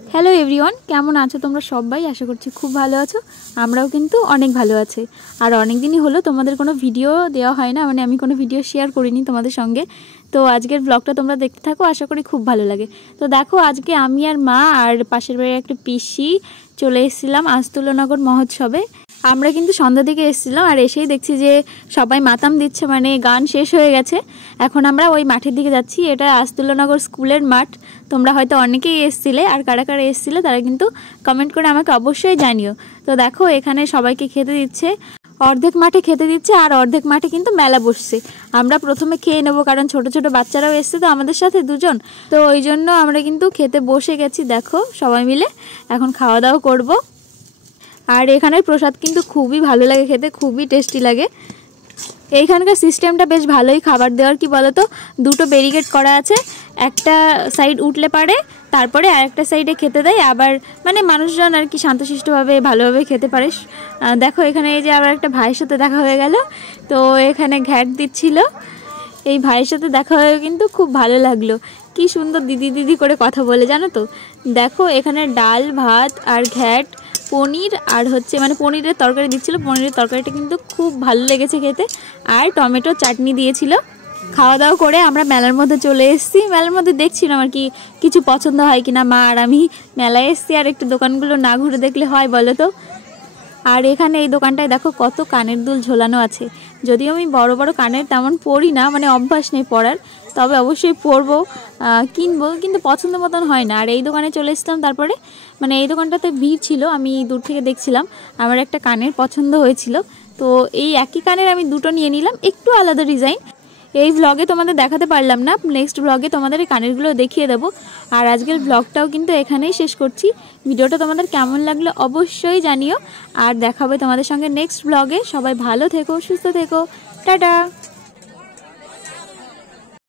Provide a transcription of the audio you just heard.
Hello everyone, কেমন আছো তোমরা সবাই? আশা করছি খুব ভালো আছো। আমরাও কিন্তু অনেক ভালো আছি। আর অনেক দিনই হলো তোমাদের কোনো ভিডিও দেওয়া হয় না, মানে আমি কোনো ভিডিও শেয়ার করিনি তোমাদের সঙ্গে। তো আজকের ব্লগটা তোমরা দেখতে থাকো, আশা করি খুব ভালো লাগে। তো দেখো, আজকে আমি আর মা আর পাশের বাড়ির একটা পিসি চলে এসেছিলাম আস্তুলনগর মহোৎসবে। আমরা কিন্তু সন্ধ্যা দিকে এসেছিলাম, আর এসেই দেখছি যে সবাই মাতাম দিচ্ছে, মানে গান শেষ হয়ে গেছে। এখন আমরা ওই মাঠের দিকে যাচ্ছি। এটা আস্তুলনগর স্কুলের মাঠ। তোমরা হয়তো অনেকেই এসেছিলে, আর কারা কারা এসেছিলে তারা কিন্তু কমেন্ট করে আমাকে অবশ্যই জানিও। তো দেখো, এখানে সবাইকে খেতে দিচ্ছে। অর্ধেক মাঠে খেতে দিচ্ছে আর অর্ধেক মাঠে কিন্তু মেলা বসছে। আমরা প্রথমে খেয়ে নেবো, কারণ ছোট ছোট বাচ্চারাও এসছে তো আমাদের সাথে দুজন। তো ওই জন্য আমরা কিন্তু খেতে বসে গেছি। দেখো সবাই মিলে এখন খাওয়া দাওয়া করবো। আর এখানের প্রসাদ কিন্তু খুবই ভালো লাগে খেতে, খুবই টেস্টি লাগে। এইখানকার সিস্টেমটা বেশ ভালোই খাবার দেওয়ার। কি বলতো, দুটো ব্যারিকেড করা আছে, একটা সাইড উঠলে পারে, তারপরে আরেকটা সাইডে খেতে দেয়। আবার মানে মানুষজন আর কি শান্তশিষ্টভাবে ভালোভাবে খেতে পারে। দেখো এখানে এই যে আবার একটা ভাইয়ের সাথে দেখা হয়ে গেল। তো এখানে ঘ্যাট দিচ্ছিল। এই ভাইয়ের সাথে দেখা হয়ে কিন্তু খুব ভালো লাগলো। কি সুন্দর দিদি দিদি করে কথা বলে, জানো তো। দেখো এখানে ডাল ভাত আর ঘ্যাট, পনির আর হচ্ছে মানে পনিরের তরকারি দিচ্ছিল। পনিরের তরকারিটা কিন্তু খুব ভালো লেগেছে খেতে। আর টমেটো চাটনি দিয়েছিল। খাওয়া দাওয়া করে আমরা মেলার মধ্যে চলে এসেছি। মেলার মধ্যে দেখছিলাম আর কি কিছু পছন্দ হয় কিনা। মা আর আমি মেলায় এসেছি, আর একটু দোকানগুলো না ঘুরে দেখলে হয় বলো তো। আর এখানে এই দোকানটায় দেখো কত কানের দুল ঝোলানো আছে। যদিও আমি বড় বড় কানের তেমন পরি না, মানে অভ্যাস নেই পরার, তবে অবশ্যই পরবো, কিনবো, কিন্তু পছন্দ মতন হয় না। আর এই দোকানে চলে এসেছিলাম। তারপরে মানে এই দোকানটাতে ভিড় ছিল, আমি দূর থেকে দেখছিলাম। আমার একটা কানের পছন্দ হয়েছিল, তো এই একই কানের আমি দুটো নিয়ে নিলাম, একটু আলাদা ডিজাইন। এই ব্লগে তোমাদের দেখাতে পারলাম না, নেক্সট ব্লগে তোমাদের এই কানেরগুলো দেখিয়ে দেবো। আর আজকের ব্লগটাও কিন্তু এখানেই শেষ করছি। ভিডিওটা তোমাদের কেমন লাগলো অবশ্যই জানিও। আর দেখাবে তোমাদের সঙ্গে নেক্সট ব্লগে। সবাই ভালো থেকো, সুস্থ থেকো, টাটা।